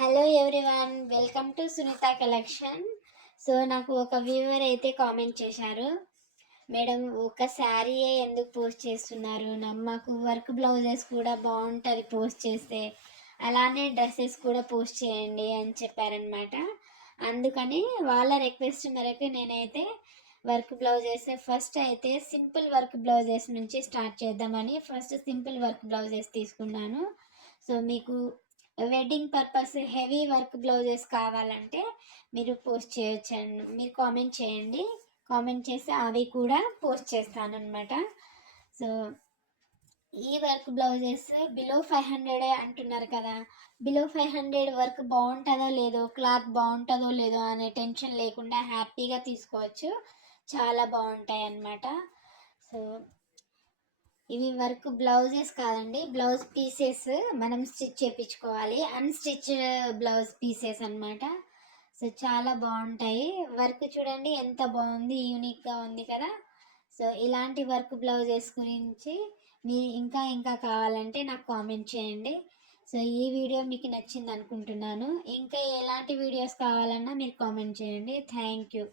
Hello everyone, welcome to Sunita collection. So నాకు ఒక viewer అయితే కామెంట్ చేశారు, మేడం ఒక శారీయే ఎందుకు పోస్ట్ చేస్తున్నారు, మాకు వర్క్ బ్లౌజెస్ కూడా బాగుంటుంది పోస్ట్ చేస్తే, అలానే డ్రెస్సెస్ కూడా పోస్ట్ చేయండి అని చెప్పారనమాట. అందుకని వాళ్ళ రిక్వెస్ట్ మేరకు నేనైతే వర్క్ బ్లౌజెస్ ఫస్ట్ అయితే సింపుల్ వర్క్ బ్లౌజెస్ నుంచి స్టార్ట్ చేద్దామని ఫస్ట్ సింపుల్ వర్క్ బ్లౌజెస్ తీసుకున్నాను. సో మీకు wedding purpose heavy work blouses కావాలంటే మీరు పోస్ట్ చేయొచ్చండి, మీరు కామెంట్ చేయండి, కామెంట్ చేసి అవి కూడా పోస్ట్ చేస్తానన్నమాట. సో ఈ వర్క్ బ్లౌజెస్ బిలో 500 అంటున్నారు కదా, బిలో 500 వర్క్ బాగుంటుందో లేదో, క్లాత్ బాగుంటుందో లేదో అనే టెన్షన్ లేకుండా హ్యాపీగా తీసుకోవచ్చు, చాలా బాగుంటాయి అన్నమాట. సో ఇవి వర్క్ బ్లౌజెస్ కాదండి, బ్లౌజ్ పీసెస్ మనం స్టిచ్ చేయించుకోవాలి, అన్స్టిచ్డ్ బ్లౌజ్ పీసెస్ అన్నమాట. సో చాలా బాగుంటాయి, వర్క్ చూడండి ఎంత బాగుంది, యూనిక్గా ఉంది కదా. సో ఇలాంటి వర్క్ బ్లౌజెస్ గురించి మీ ఇంకా ఇంకా కావాలంటే నాకు కామెంట్ చేయండి. సో ఈ వీడియో మీకు నచ్చింది అనుకుంటున్నాను, ఇంకా ఎలాంటి వీడియోస్ కావాలన్నా మీరు కామెంట్ చేయండి. Thank you.